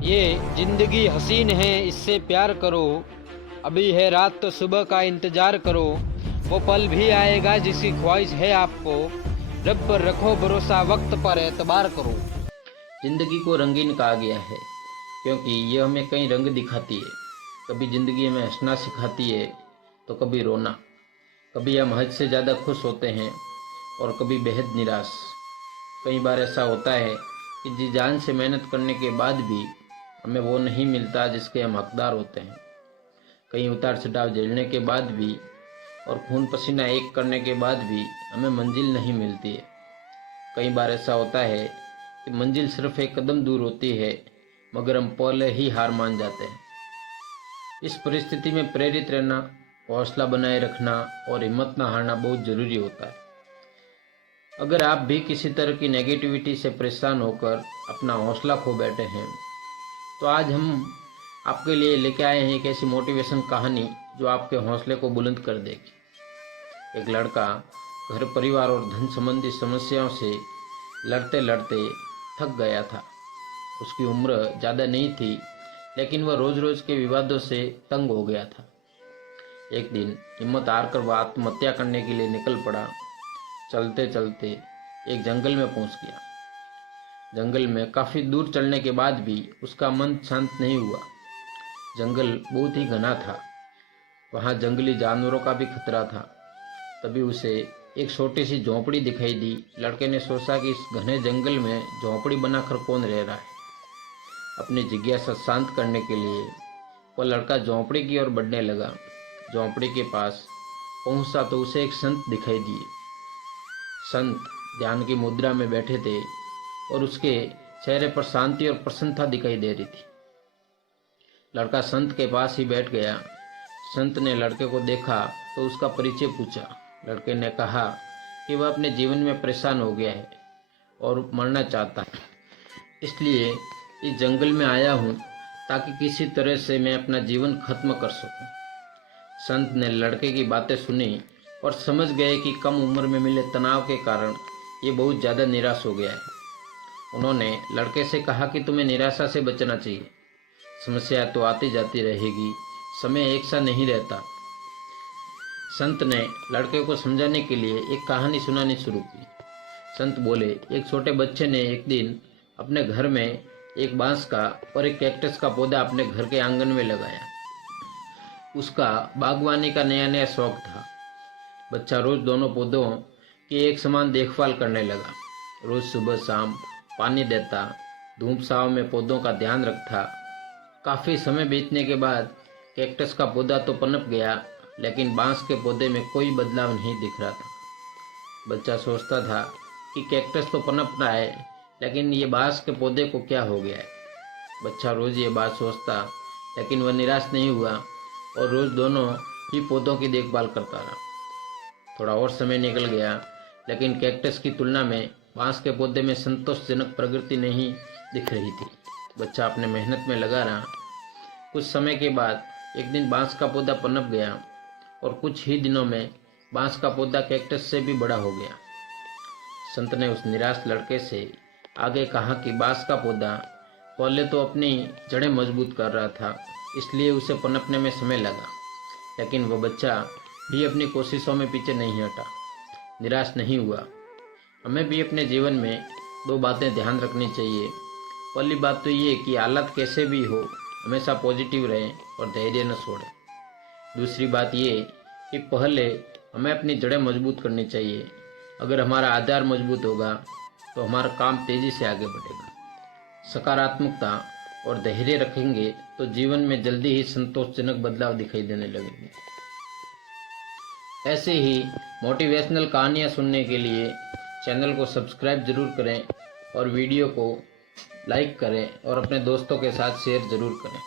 ये जिंदगी हसीन है इससे प्यार करो, अभी है रात तो सुबह का इंतजार करो। वो पल भी आएगा जिसकी ख्वाहिश है आपको, रब पर रखो भरोसा वक्त पर एतबार करो। जिंदगी को रंगीन कहा गया है क्योंकि ये हमें कई रंग दिखाती है। कभी जिंदगी में हंसना सिखाती है तो कभी रोना। कभी हम हद से ज़्यादा खुश होते हैं और कभी बेहद निराश। कई बार ऐसा होता है कि जी जान से मेहनत करने के बाद भी हमें वो नहीं मिलता जिसके हम हकदार होते हैं। कई उतार चढ़ाव झेलने के बाद भी और खून पसीना एक करने के बाद भी हमें मंजिल नहीं मिलती है। कई बार ऐसा होता है कि मंजिल सिर्फ एक कदम दूर होती है मगर हम पहले ही हार मान जाते हैं। इस परिस्थिति में प्रेरित रहना, हौसला बनाए रखना और हिम्मत न हारना बहुत ज़रूरी होता है। अगर आप भी किसी तरह की नेगेटिविटी से परेशान होकर अपना हौसला खो बैठे हैं तो आज हम आपके लिए लेके आए हैं एक ऐसी मोटिवेशन कहानी जो आपके हौसले को बुलंद कर देगी। एक लड़का घर परिवार और धन संबंधी समस्याओं से लड़ते लड़ते थक गया था। उसकी उम्र ज़्यादा नहीं थी लेकिन वह रोज़ रोज़ के विवादों से तंग हो गया था। एक दिन हिम्मत हार कर वह आत्महत्या करने के लिए निकल पड़ा। चलते चलते एक जंगल में पहुंच गया। जंगल में काफ़ी दूर चलने के बाद भी उसका मन शांत नहीं हुआ। जंगल बहुत ही घना था, वहाँ जंगली जानवरों का भी खतरा था। तभी उसे एक छोटी सी झोंपड़ी दिखाई दी। लड़के ने सोचा कि इस घने जंगल में झोंपड़ी बनाकर कौन रह रहा है। अपनी जिज्ञासा शांत करने के लिए वह लड़का झोंपड़ी की ओर बढ़ने लगा। झोंपड़ी के पास पहुंचा तो उसे एक संत दिखाई दिए। संत ध्यान की मुद्रा में बैठे थे और उसके चेहरे पर शांति और प्रसन्नता दिखाई दे रही थी। लड़का संत के पास ही बैठ गया। संत ने लड़के को देखा तो उसका परिचय पूछा। लड़के ने कहा कि वह अपने जीवन में परेशान हो गया है और मरना चाहता है, इसलिए इस जंगल में आया हूँ ताकि किसी तरह से मैं अपना जीवन खत्म कर सकूं। संत ने लड़के की बातें सुनी और समझ गए कि कम उम्र में मिले तनाव के कारण ये बहुत ज़्यादा निराश हो गया है। उन्होंने लड़के से कहा कि तुम्हें निराशा से बचना चाहिए। समस्या तो आती जाती रहेगी, समय एक सा नहीं रहता। संत ने लड़के को समझाने के लिए एक कहानी सुनानी शुरू की। संत बोले, एक छोटे बच्चे ने एक दिन अपने घर में एक बांस का और एक कैक्टस का पौधा अपने घर के आंगन में लगाया। उसका बागवानी का नया नया शौक था। बच्चा रोज दोनों पौधों की एक समान देखभाल करने लगा। रोज सुबह शाम पानी देता, धूप छांव में पौधों का ध्यान रखता। काफी समय बीतने के बाद कैक्टस का पौधा तो पनप गया लेकिन बांस के पौधे में कोई बदलाव नहीं दिख रहा था। बच्चा सोचता था कि कैक्टस तो पनप रहा है लेकिन ये बांस के पौधे को क्या हो गया है। बच्चा रोज ये बात सोचता लेकिन वह निराश नहीं हुआ और रोज दोनों ही पौधों की देखभाल करता रहा। थोड़ा और समय निकल गया लेकिन कैक्टस की तुलना में बांस के पौधे में संतोषजनक प्रगति नहीं दिख रही थी। बच्चा अपने मेहनत में लगा रहा। कुछ समय के बाद एक दिन बांस का पौधा पनप गया और कुछ ही दिनों में बांस का पौधा कैक्टस से भी बड़ा हो गया। संत ने उस निराश लड़के से आगे कहा कि बांस का पौधा पहले तो अपनी जड़ें मजबूत कर रहा था, इसलिए उसे पनपने में समय लगा, लेकिन वह बच्चा भी अपनी कोशिशों में पीछे नहीं हटा, निराश नहीं हुआ। हमें भी अपने जीवन में दो बातें ध्यान रखनी चाहिए। पहली बात तो ये कि हालत कैसे भी हो हमेशा पॉजिटिव रहें और धैर्य न छोड़ें। दूसरी बात ये कि पहले हमें अपनी जड़ें मजबूत करनी चाहिए। अगर हमारा आधार मजबूत होगा तो हमारा काम तेजी से आगे बढ़ेगा। सकारात्मकता और धैर्य रखेंगे तो जीवन में जल्दी ही संतोषजनक बदलाव दिखाई देने लगेंगे। ऐसे ही मोटिवेशनल कहानियाँ सुनने के लिए चैनल को सब्सक्राइब जरूर करें और वीडियो को लाइक करें और अपने दोस्तों के साथ शेयर जरूर करें।